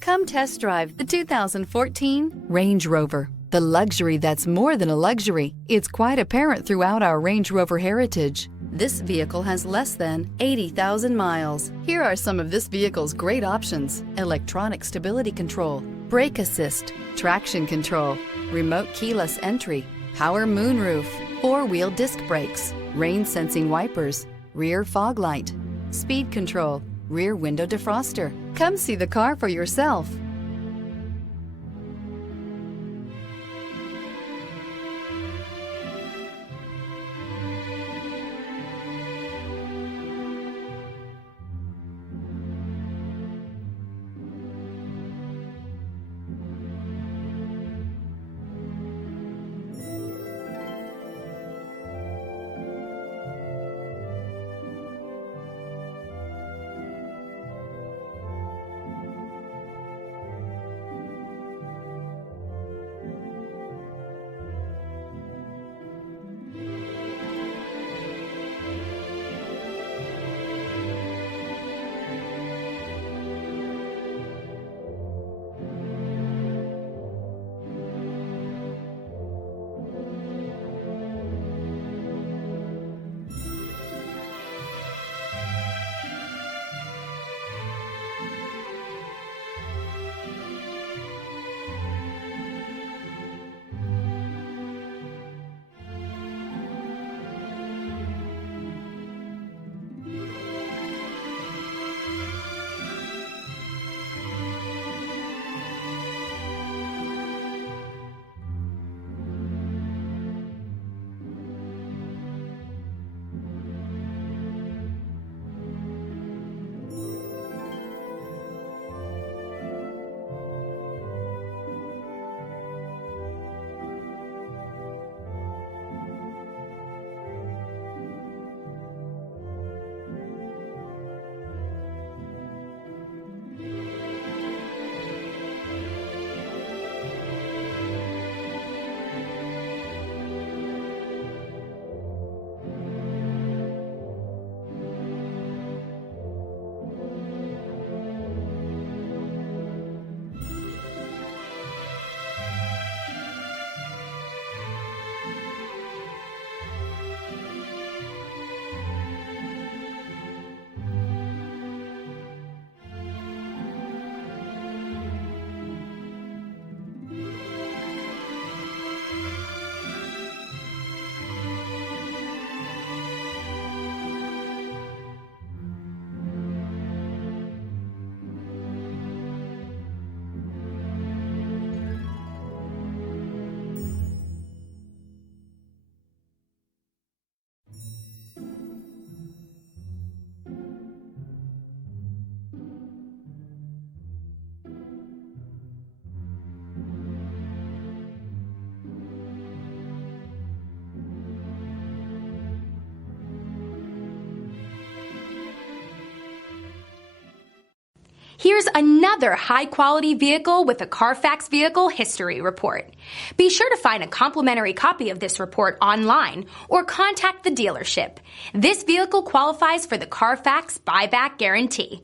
Come test drive the 2014 Range Rover. The luxury that's more than a luxury. It's quite apparent throughout our Range Rover heritage. This vehicle has less than 80,000 miles. Here are some of this vehicle's great options: electronic stability control, brake assist, traction control, remote keyless entry, power moonroof, four-wheel disc brakes, rain sensing wipers, rear fog light, speed control, rear window defroster. Come see the car for yourself. Here's another high-quality vehicle with a Carfax Vehicle History Report. Be sure to find a complimentary copy of this report online or contact the dealership. This vehicle qualifies for the Carfax Buyback Guarantee.